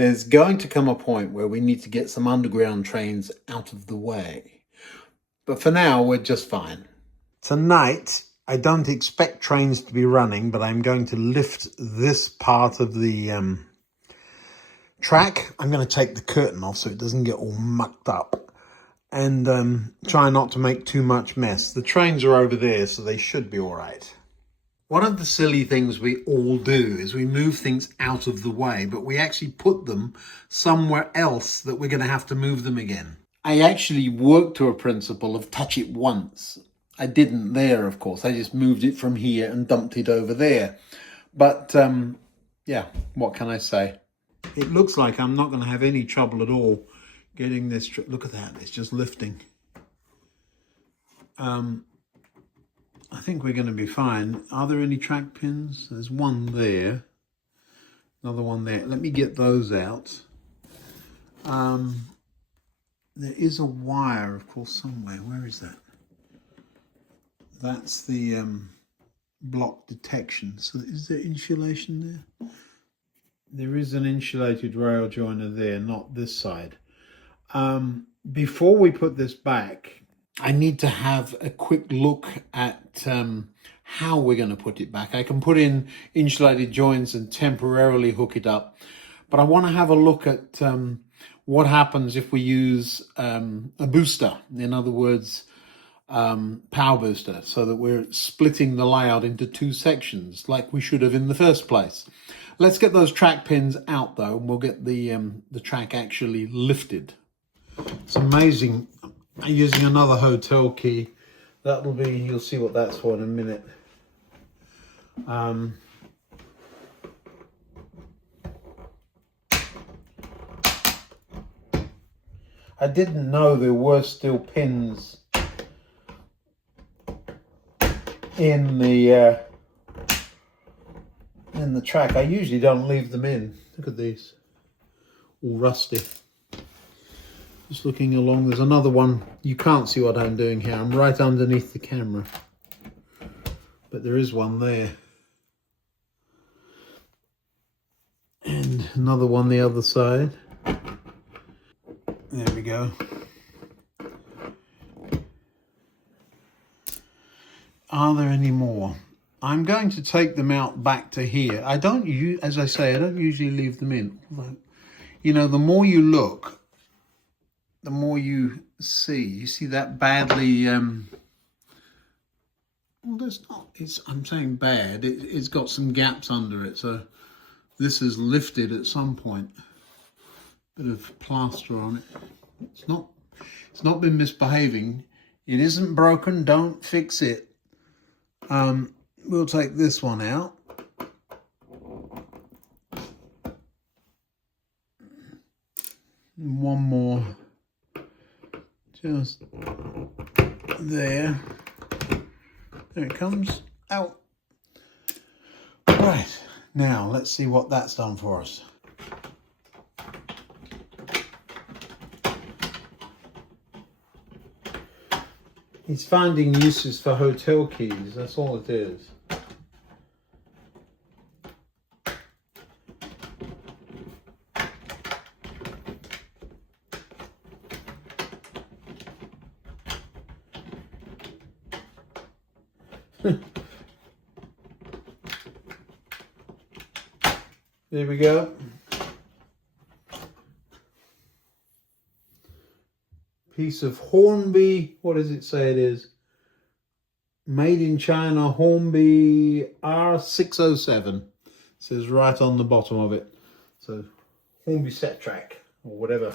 There's going to come a point where we need to get some underground trains out of the way. But for now, we're just fine. Tonight, I don't expect trains to be running, but I'm going to lift this part of the track. I'm going to take the curtain off so it doesn't get all mucked up, and try not to make too much mess. The trains are over there, so they should be all right. One of the silly things we all do is we move things out of the way, but we actually put them somewhere else that we're going to have to move them again. I actually worked to a principle of touch it once. I didn't there, of course. I just moved it from here and dumped it over there. But yeah, what can I say? It looks like I'm not going to have any trouble at all getting this. Look at that, it's just lifting. I think we're going to be fine. Are there any track pins? There's one there, another one there. Let me get those out. There is a wire, of course, somewhere. Where is that? That's the block detection. So is there insulation there? There is an insulated rail joiner there, not this side. Before we put this back, I need to have a quick look at how we're going to put it back. I can put in insulated joints and temporarily hook it up, but I want to have a look at what happens if we use a booster. In other words, power booster, so that we're splitting the layout into two sections like we should have in the first place. Let's get those track pins out though, and we'll get the track actually lifted. It's amazing. I'm using another hotel key. That'll be, you'll see what that's for in a minute. I didn't know there were still pins in the track. I usually don't leave them in. Look at these, all rusty. Just looking along, there's another one. You can't see what I'm doing here. I'm right underneath the camera. But there is one there. And another one the other side. There we go. Are there any more? I'm going to take them out back to here. I don't use, as I say, I don't usually leave them in. Although, you know, the more you look, the more you see. You see that badly, well, that's not, I'm saying bad, it's got some gaps under it, so this is lifted at some point. Bit of plaster on it. It's not been misbehaving. It isn't broken, don't fix it. We'll take this one out. And one more. Just there. There it comes out. Right, now let's see what that's done for us. He's finding uses for hotel keys, that's all it is. There we go. Piece of Hornby, what does it say it is? Made in China, Hornby R607. It says right on the bottom of it. So Hornby set track or whatever.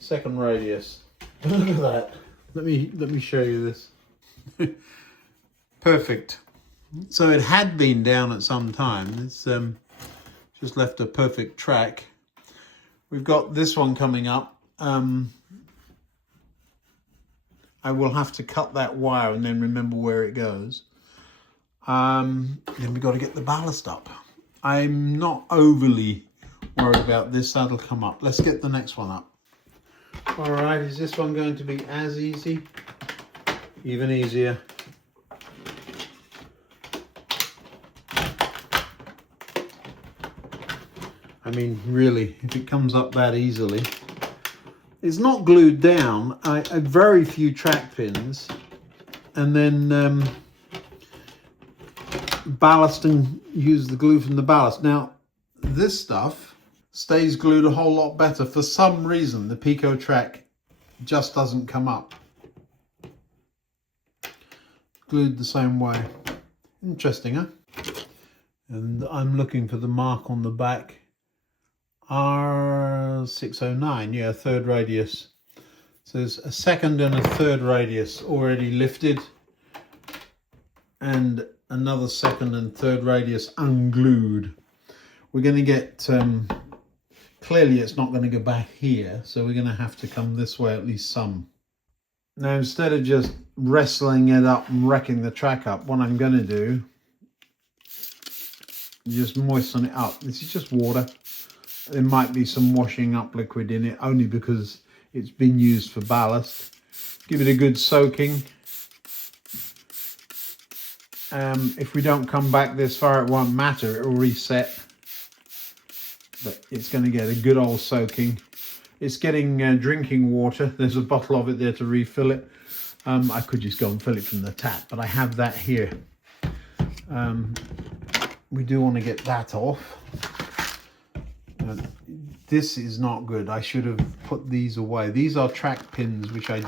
Second radius. Look at that. Let me show you this. Perfect. So it had been down at some time. It's just left a perfect track. We've got this one coming up. I will have to cut that wire and then remember where it goes. Then we've got to get the ballast up. I'm not overly worried about this. That'll come up. Let's get the next one up. All right, is this one going to be as easy? Even easier. I mean, really, if it comes up that easily. It's not glued down. I very few track pins, and then ballast and use the glue from the ballast. Now, this stuff stays glued a whole lot better. For some reason, the Pico track just doesn't come up. Glued the same way. Interesting, huh? And I'm looking for the mark on the back. R609, yeah, third radius. So there's a second and a third radius already lifted, and another second and third radius unglued. We're going to get, clearly it's not going to go back here, so we're going to have to come this way at least some. Now, instead of just wrestling it up and wrecking the track up, what I'm going to do is just moisten it up. This is just water. There might be some washing up liquid in it, only because it's been used for ballast. Give it a good soaking. If we don't come back this far, it won't matter, it will reset. But it's going to get a good old soaking. It's getting drinking water. There's a bottle of it there to refill it. I could just go and fill it from the tap, but I have that here. We do want to get that off. This is not good. I should have put these away. These are track pins which I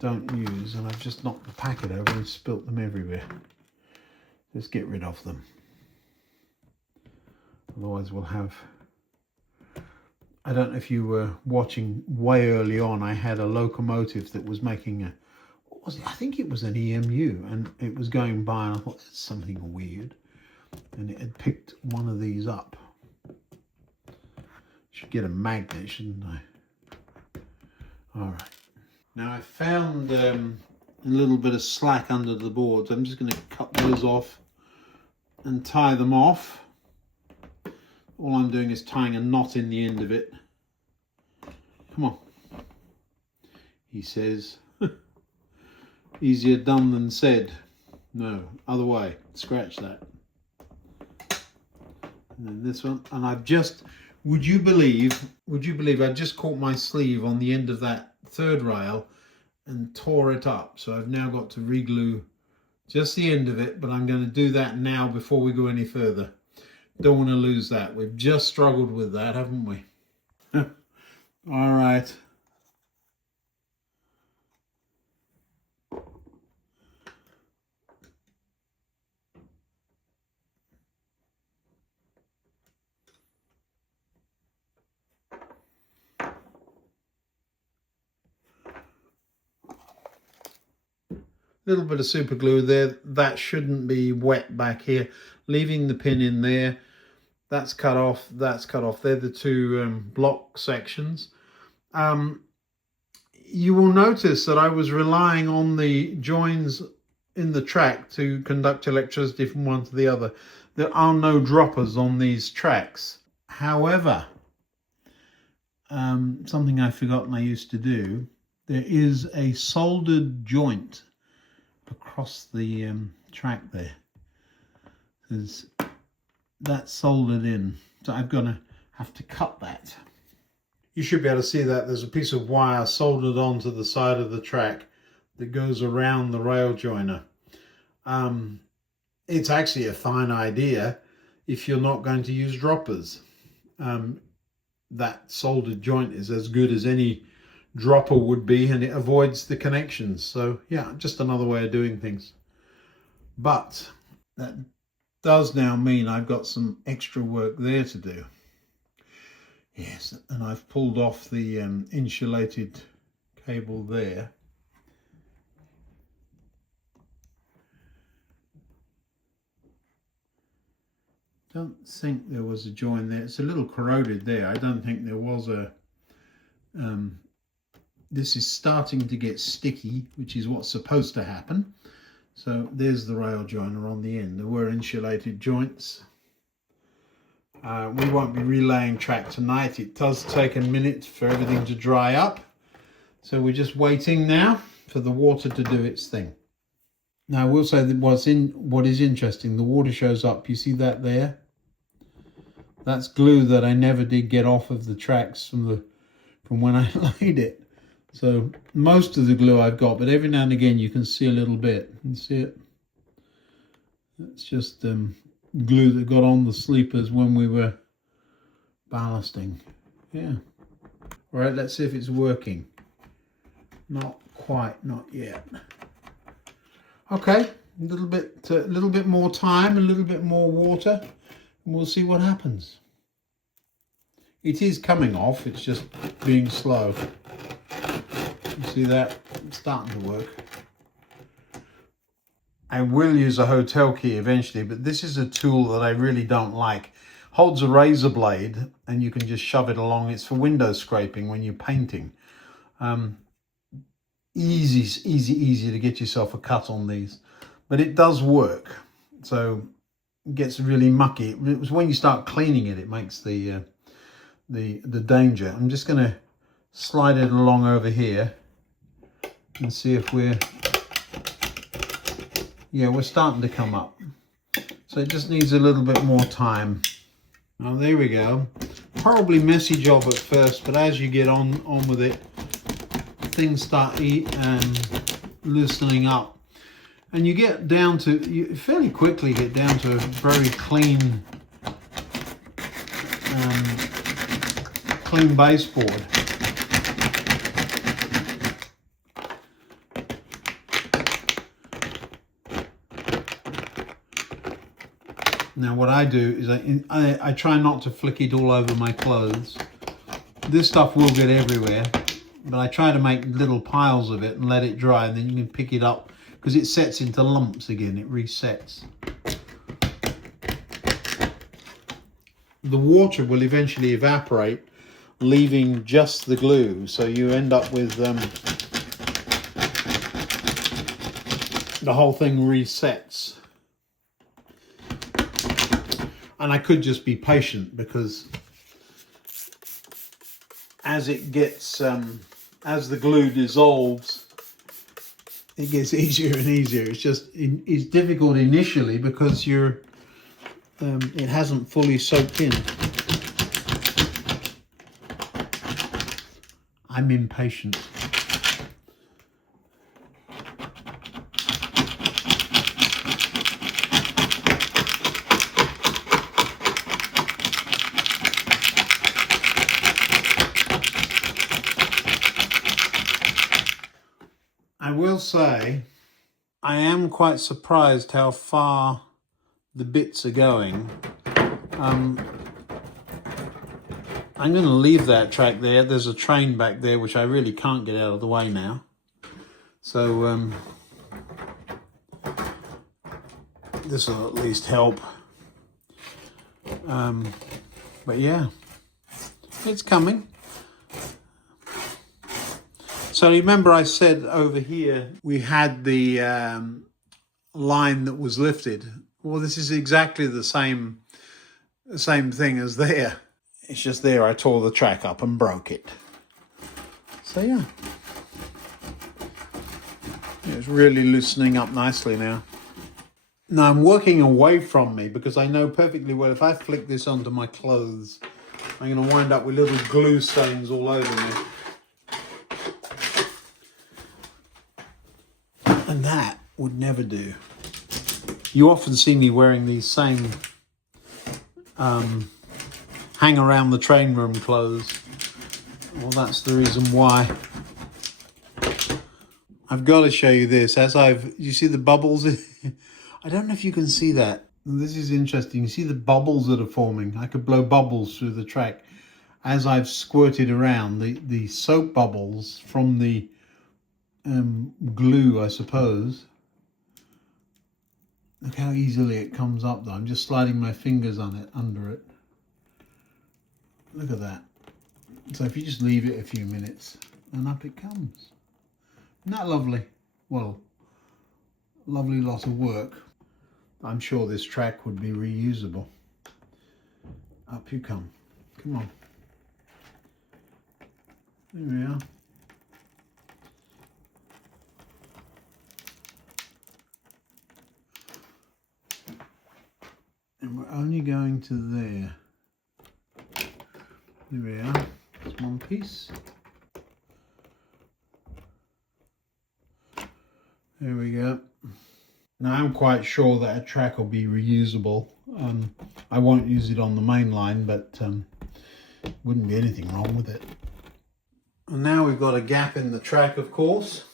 don't use, and I've just knocked the packet over and spilt them everywhere. Let's get rid of them. Otherwise we'll have... I don't know if you were watching way early on, I had a locomotive that was making a... What was it? I think it was an EMU, and it was going by, and I thought, that's something weird. And it had picked one of these up. Should get a magnet, shouldn't I? All right. Now I found a little bit of slack under the boards. I'm just going to cut those off and tie them off. All I'm doing is tying a knot in the end of it. Come on, he says. Easier done than said. No, other way. Scratch that. And then this one. And I've just... Would you believe I just caught my sleeve on the end of that third rail and tore it up. So I've now got to reglue just the end of it, but I'm going to do that now before we go any further. Don't want to lose that. We've just struggled with that, haven't we? All right. Little bit of super glue there. That shouldn't be wet back here. Leaving the pin in there. That's cut off. That's cut off. They're the two block sections. You will notice that I was relying on the joins in the track to conduct electricity from one to the other. There are no droppers on these tracks. However, something I've forgotten I used to do, there is a soldered joint across the track there. That's soldered in, so I'm gonna have to cut that. You should be able to see that there's a piece of wire soldered onto the side of the track that goes around the rail joiner. It's actually a fine idea if you're not going to use droppers. That soldered joint is as good as any dropper would be, and it avoids the connections. So yeah, just another way of doing things. But that does now mean I've got some extra work there to do. Yes, and I've pulled off the insulated cable there. Don't think there was a join there. It's a little corroded there. I don't think there was a... This is starting to get sticky, which is what's supposed to happen. So there's the rail joiner on the end. There were insulated joints. We won't be relaying track tonight. It does take a minute for everything to dry up. So we're just waiting now for the water to do its thing. Now I will say that what is interesting, the water shows up. You see that there? That's glue that I never did get off of the tracks from when I laid it. So most of the glue I've got, but every now and again you can see a little bit. You see it? It's just glue that got on the sleepers when we were ballasting. Yeah. All right, let's see if it's working. Not quite, not yet. Okay, a little bit more time, a little bit more water, and we'll see what happens. It is coming off, it's just being slow. You see that? It's starting to work. I will use a hotel key eventually, but this is a tool that I really don't like. Holds a razor blade and you can just shove it along. It's for window scraping when you're painting. Easy to get yourself a cut on these, but it does work. So it gets really mucky. It was when you start cleaning it, it makes the danger. I'm just going to slide it along over here and see if we're starting to come up. So it just needs a little bit more time. Now there we go. Probably messy job at first, but as you get on with it, things start loosening up, and you fairly quickly get down to a very clean baseboard. Now what I do is I try not to flick it all over my clothes. This stuff will get everywhere, but I try to make little piles of it and let it dry, and then you can pick it up because it sets into lumps again, it resets. The water will eventually evaporate, leaving just the glue, so you end up with the whole thing resets. And I could just be patient, because as it gets as the glue dissolves, it gets easier and easier. It's difficult initially because it hasn't fully soaked in. I'm impatient. I will say, I am quite surprised how far the bits are going. I'm going to leave that track there. There's a train back there which I really can't get out of the way now. So this will at least help. But yeah, it's coming. So remember I said over here we had the line that was lifted. Well, this is exactly the same thing as there. It's just there I tore the track up and broke it. So yeah, it's really loosening up nicely now. Now I'm working away from me because I know perfectly well if I flick this onto my clothes, I'm going to wind up with little glue stains all over me. And that would never do. You often see me wearing these same hang around the train room clothes. Well, that's the reason why. I've got to show you this. You see the bubbles? I don't know if you can see that. This is interesting. You see the bubbles that are forming? I could blow bubbles through the track. As I've squirted around, the soap bubbles from the glue, I suppose. Look how easily it comes up though. I'm just sliding my fingers on it, under it. Look at that. So if you just leave it a few minutes, and up it comes. Isn't that lovely? Well, lovely lot of work. I'm sure this track would be reusable. Up you come. Come on. There we are. And we're only going to there. There we are. That's one piece. There we go. Now I'm quite sure that a track will be reusable. I won't use it on the main line, but wouldn't be anything wrong with it. And now we've got a gap in the track, of course.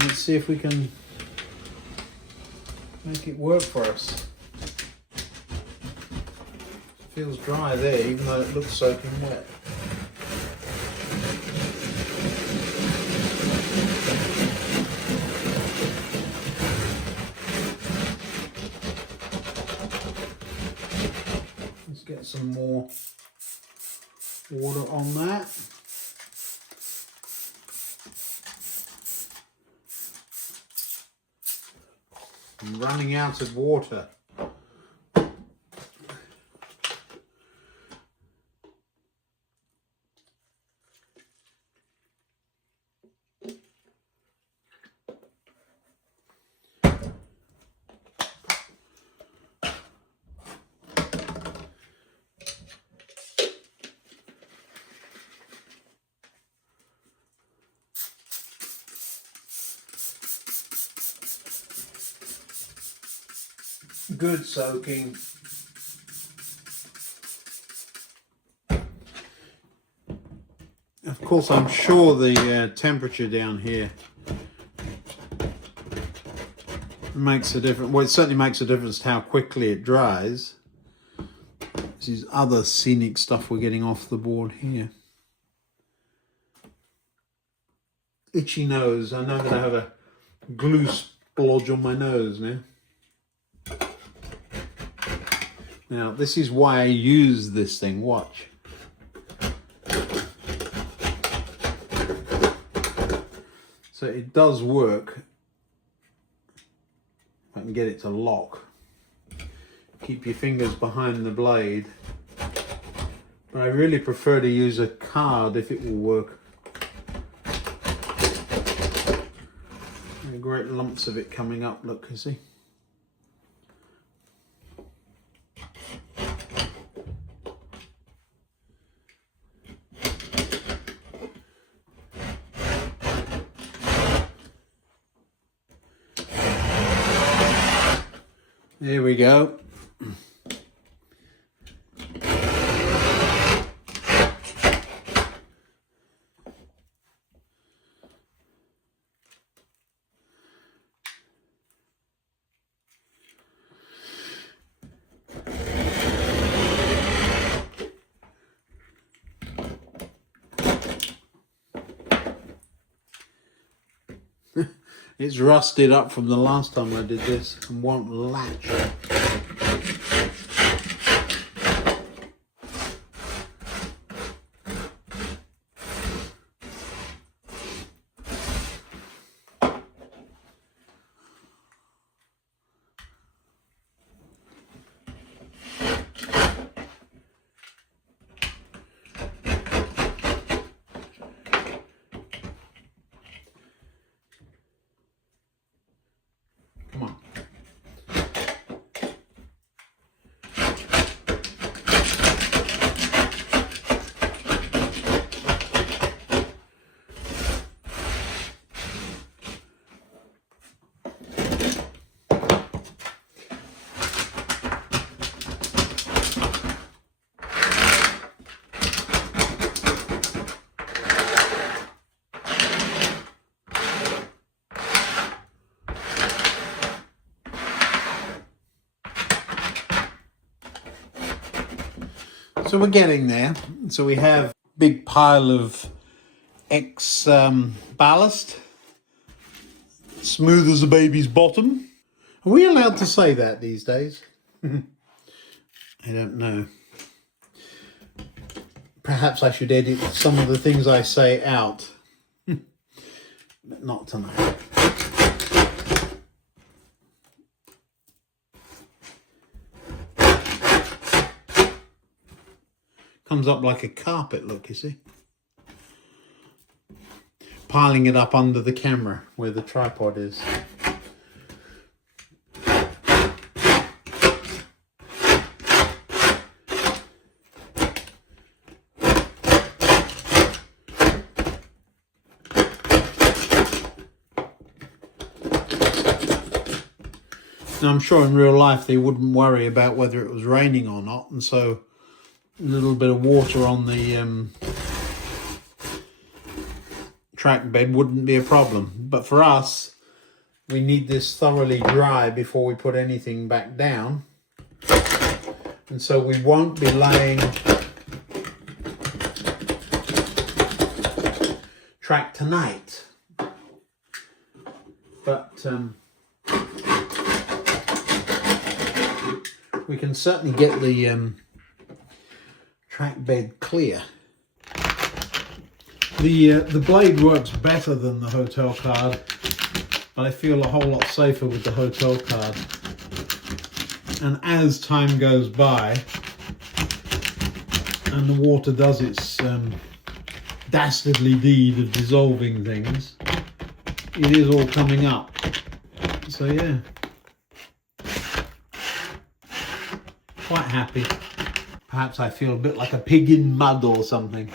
Let's see if we can make it work for us. It feels dry there, even though it looks soaking wet. Let's get some more water on that. I'm running out of water. Good soaking. Of course, I'm sure the temperature down here makes a difference. Well, it certainly makes a difference to how quickly it dries. This is other scenic stuff we're getting off the board here. Itchy nose. I know that I have a glue splodge on my nose now. Now, this is why I use this thing. Watch. So it does work. If I can get it to lock. Keep your fingers behind the blade. But I really prefer to use a card if it will work. And great lumps of it coming up, look, you see? There we go. It's rusted up from the last time I did this and won't latch. So we're getting there. So we have a big pile of ballast, smooth as a baby's bottom. Are we allowed to say that these days? I don't know. Perhaps I should edit some of the things I say out. But not tonight. Comes up like a carpet, look, you see. Piling it up under the camera where the tripod is. Now, I'm sure in real life they wouldn't worry about whether it was raining or not, and so a little bit of water on the track bed wouldn't be a problem. But for us, we need this thoroughly dry before we put anything back down. And so we won't be laying track tonight. But we can certainly get the track bed clear. The blade works better than the hotel card, but I feel a whole lot safer with the hotel card. And as time goes by and the water does its dastardly deed of dissolving things, it is all coming up. So yeah, quite happy. Perhaps I feel a bit like a pig in mud or something.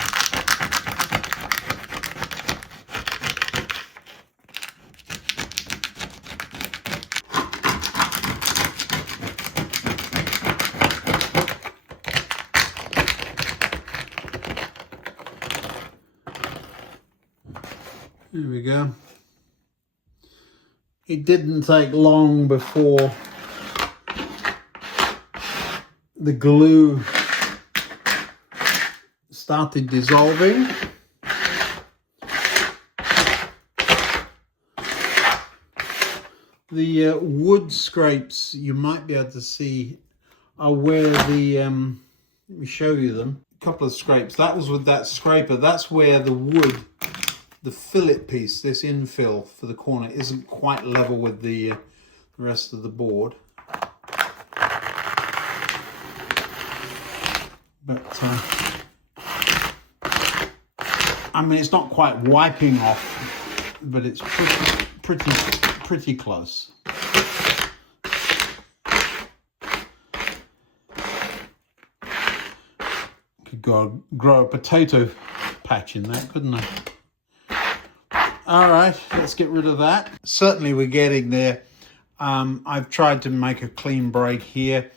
There we go. It didn't take long before the glue started dissolving. The wood scrapes you might be able to see are where the, let me show you them. A couple of scrapes. That was with that scraper. That's where the wood, the fillet piece, this infill for the corner, isn't quite level with the rest of the board. But I mean, it's not quite wiping off, but it's pretty close. Could grow a potato patch in that, couldn't I? All right, let's get rid of that. Certainly we're getting there. I've tried to make a clean break here.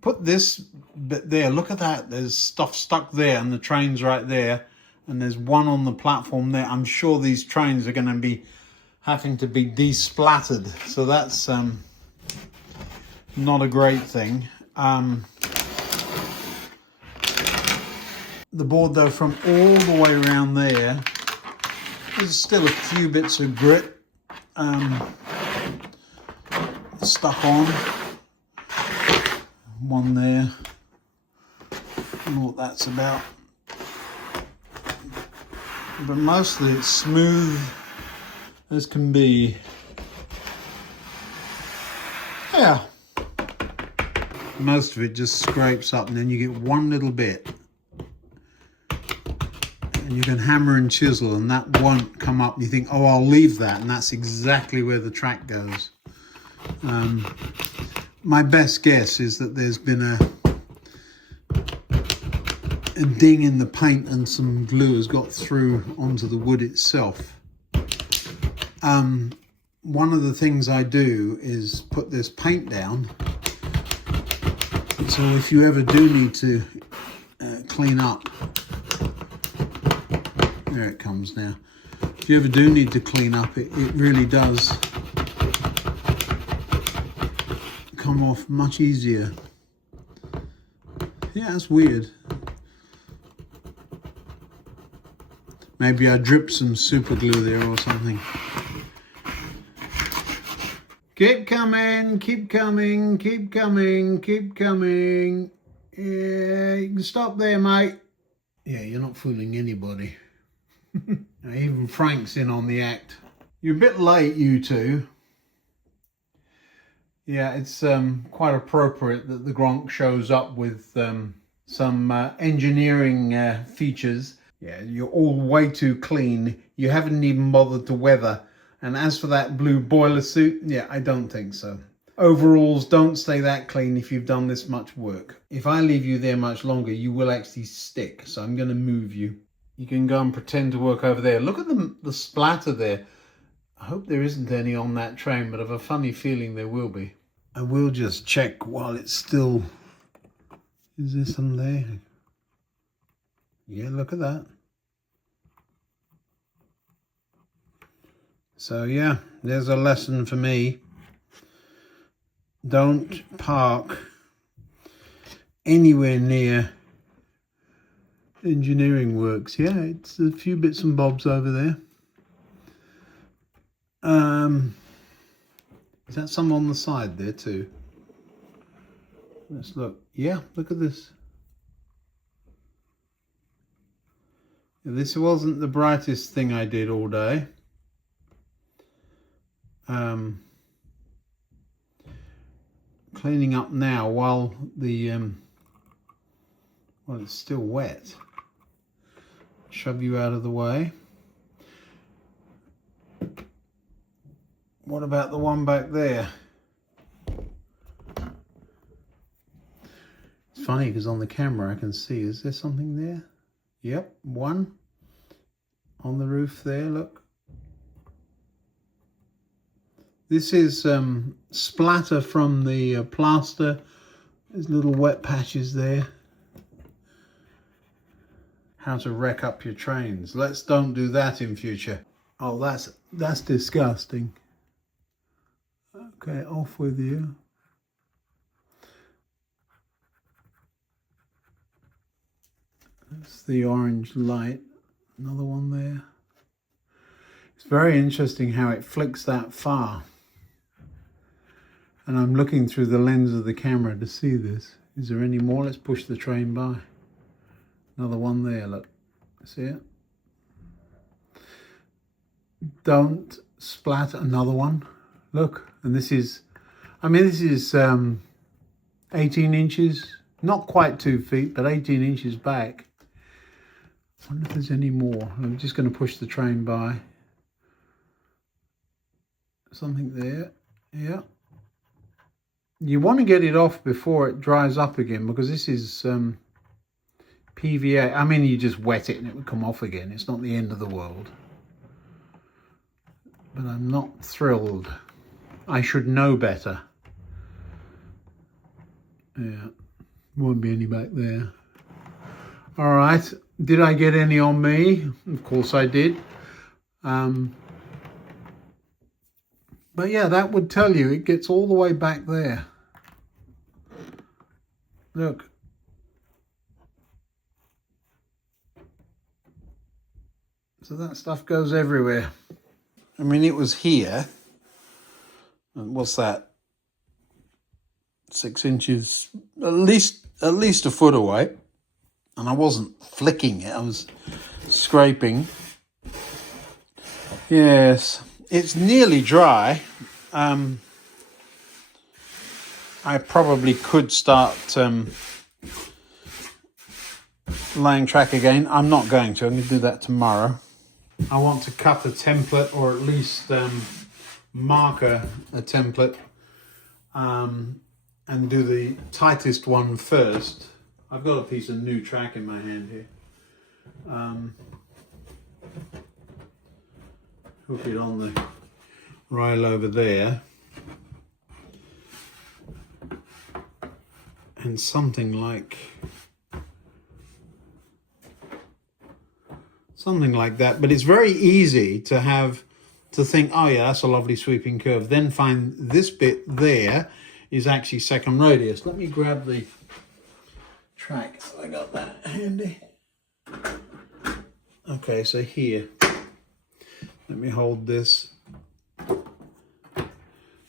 Put this bit there, look at that. There's stuff stuck there and the train's right there. And there's one on the platform there. I'm sure these trains are gonna be having to be desplattered. So that's not a great thing. The board though, from all the way around there, there's still a few bits of grit stuck on. One there. I don't know what that's about. But mostly it's smooth as can be. Yeah. Most of it just scrapes up and then you get one little bit. And you can hammer and chisel and that won't come up. You think, oh, I'll leave that. And that's exactly where the track goes. My best guess is that there's been a ding in the paint and some glue has got through onto the wood itself. One of the things I do is put this paint down. So if you ever do need to clean up, there it comes now. If you ever do need to clean up, it really does come off much easier. Yeah, that's weird. Maybe I dripped some super glue there or something. Keep coming, keep coming, keep coming, keep coming. Yeah, you can stop there, mate. Yeah, you're not fooling anybody. Even Frank's in on the act. You're a bit late, you two. Yeah, it's quite appropriate that the Gronk shows up with some engineering features. Yeah, you're all way too clean. You haven't even bothered to weather. And as for that blue boiler suit, yeah, I don't think so. Overalls don't stay that clean if you've done this much work. If I leave you there much longer, you will actually stick. So I'm going to move you. You can go and pretend to work over there. Look at the splatter there. I hope there isn't any on that train, but I have a funny feeling there will be. I will just check while it's still... Is there some there? Yeah, look at that. So yeah, there's a lesson for me. Don't park anywhere near engineering works. Yeah, it's a few bits and bobs over there. Is that some on the side there too? Let's look. Yeah, look at this. This wasn't the brightest thing I did all day. Cleaning up now while the well, it's still wet. Shove you out of the way. What about the one back there? It's funny because on the camera I can see, is there something there? Yep, one on the roof there, look. This is splatter from the plaster. There's little wet patches there. How to wreck up your trains. Let's don't do that in future. Oh, that's disgusting. Okay, off with you. That's the orange light. Another one there. It's very interesting how it flicks that far. And I'm looking through the lens of the camera to see this. Is there any more? Let's push the train by. Another one there, look. See it? Don't splatter. Another one. Look. And this is, I mean, this is 18 inches. Not quite 2 feet, but 18 inches back. I wonder if there's any more. I'm just going to push the train by. Something there. Yeah. You want to get it off before it dries up again, because this is PVA. I mean, you just wet it and it would come off again. It's not the end of the world. But I'm not thrilled. I should know better. Yeah, won't be any back there. All right, did I get any on me? Of course I did. But yeah, that would tell you it gets all the way back there. Look. So that stuff goes everywhere. I mean, it was here. What's that? 6 inches, at least a foot away. And I wasn't flicking it, I was scraping. Yes, it's nearly dry. I probably could start laying track again. I'm not going to. I'm going to do that tomorrow. I want to cut a template, or at least marker a template, and do the tightest one first. I've got a piece of new track in my hand here. Hook it on the rail over there. And something like that. But it's very easy to think, oh yeah, that's a lovely sweeping curve. Then find this bit there is actually second radius. Let me grab the track. I got that handy. Okay, so here. Let me hold this.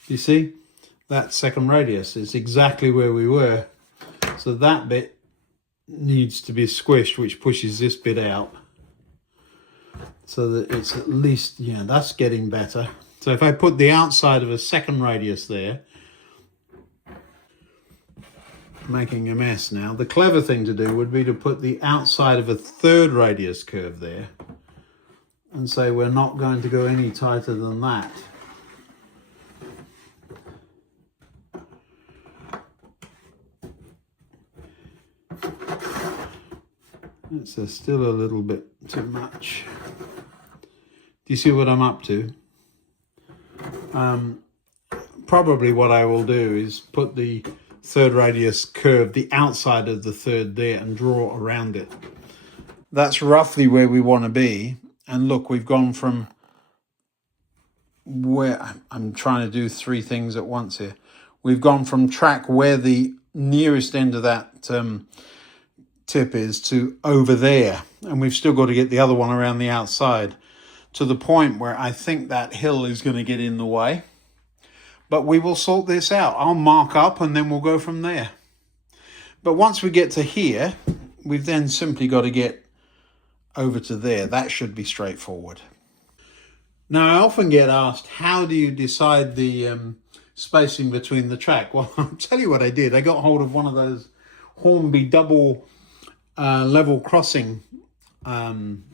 You see? That second radius is exactly where we were. So that bit needs to be squished, which pushes this bit out. So that it's at least, yeah, that's getting better. So if I put the outside of a second radius there, making a mess now. The clever thing to do would be to put the outside of a third radius curve there and say we're not going to go any tighter than that. It's still a little bit too much. Do you see what I'm up to? probably what I will do is put the third radius curve, the outside of the third there, and draw around it. That's roughly where we want to be. And look, we've gone from where I'm trying to do three things at once here. We've gone from track where the nearest end of that tip is to over there. And we've still got to get the other one around the outside to the point where I think that hill is going to get in the way. But we will sort this out. I'll mark up and then we'll go from there. But once we get to here, we've then simply got to get over to there. That should be straightforward. Now, I often get asked, how do you decide the spacing between the track? Well, I'll tell you what I did. I got hold of one of those Hornby double level crossing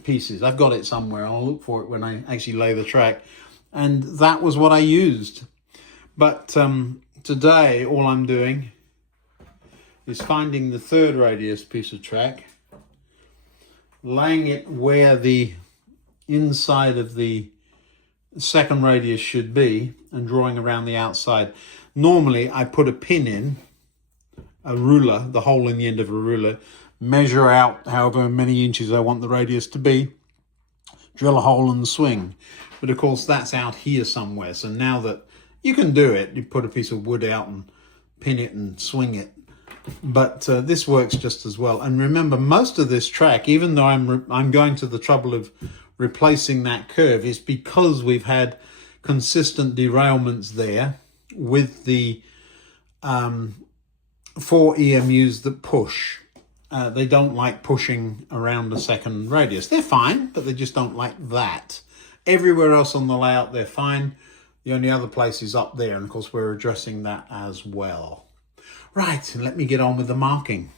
pieces. I've got it somewhere. I'll look for it when I actually lay the track. And that was what I used. But today, all I'm doing is finding the third radius piece of track, laying it where the inside of the second radius should be, and drawing around the outside. Normally, I put a pin in, a ruler, the hole in the end of a ruler, measure out however many inches I want the radius to be, drill a hole and swing. But of course, that's out here somewhere. So now that you can do it, you put a piece of wood out and pin it and swing it. But this works just as well. And remember, most of this track, even though I'm going to the trouble of replacing that curve, is because we've had consistent derailments there with the 4 EMUs that push. They don't like pushing around a second radius. They're fine, but they just don't like that. Everywhere else on the layout, they're fine. The only other place is up there, and of course we're addressing that as well. Right, and let me get on with the marking.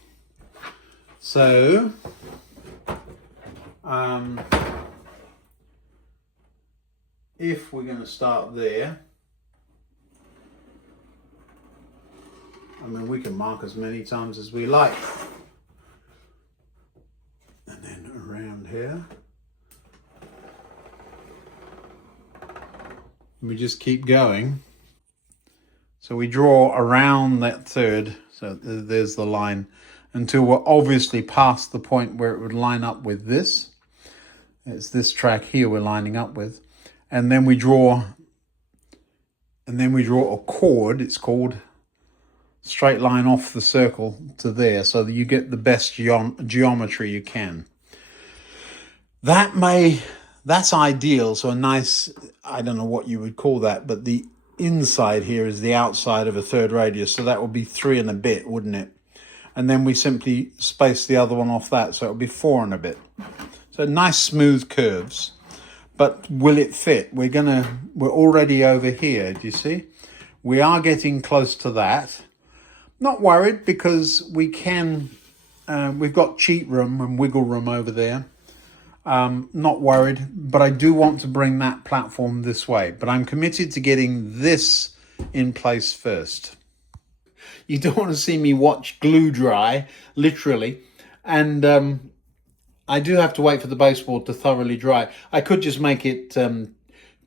So, if we're going to start there, I mean, we can mark as many times as we like. And then around here. We just keep going. So we draw around that third, so there's the line, until we're obviously past the point where it would line up with this. It's this track here we're lining up with. And then we draw a chord, it's called, straight line off the circle to there, so that you get the best geometry you can. That's ideal, so a nice, I don't know what you would call that, but the inside here is the outside of a third radius, so that would be 3 and a bit, wouldn't it? And then we simply space the other one off that, so it would be 4 and a bit. So nice smooth curves. But will it fit? We're already over here, do you see? We are getting close to that. Not worried, because we can, we've got cheat room and wiggle room over there. Not worried, but I do want to bring that platform this way. But I'm committed to getting this in place first. You don't want to see me watch glue dry, literally. And I do have to wait for the baseboard to thoroughly dry. I could just make it 2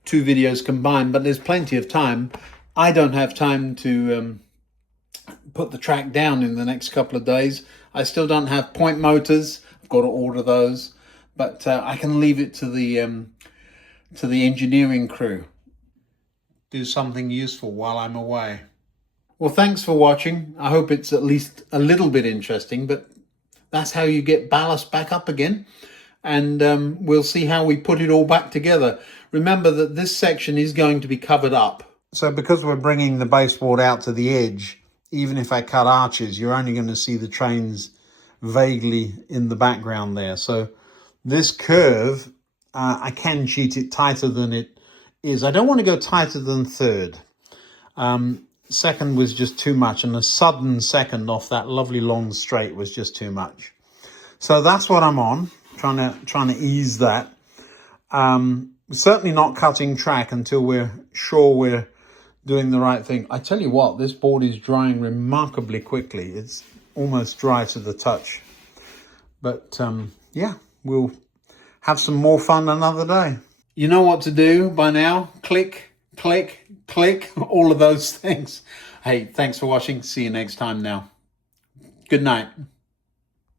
videos combined, but there's plenty of time. I don't have time to put the track down in the next couple of days. I still don't have point motors. I've got to order those. But I can leave it to the engineering crew. Do something useful while I'm away. Well, thanks for watching. I hope it's at least a little bit interesting, but that's how you get ballast back up again. And we'll see how we put it all back together. Remember that this section is going to be covered up. So because we're bringing the baseboard out to the edge, even if I cut arches, you're only going to see the trains vaguely in the background there. So this curve, I can cheat it tighter than it is. I don't want to go tighter than third. Second was just too much, and a sudden second off that lovely long straight was just too much. So that's what I'm on, trying to ease that. Certainly not cutting track until we're sure we're doing the right thing. I tell you what, this board is drying remarkably quickly. It's almost dry to the touch. But yeah, we'll have some more fun another day. You know what to do by now. Click, click, click, all of those things. Hey, thanks for watching. See you next time now. Good night.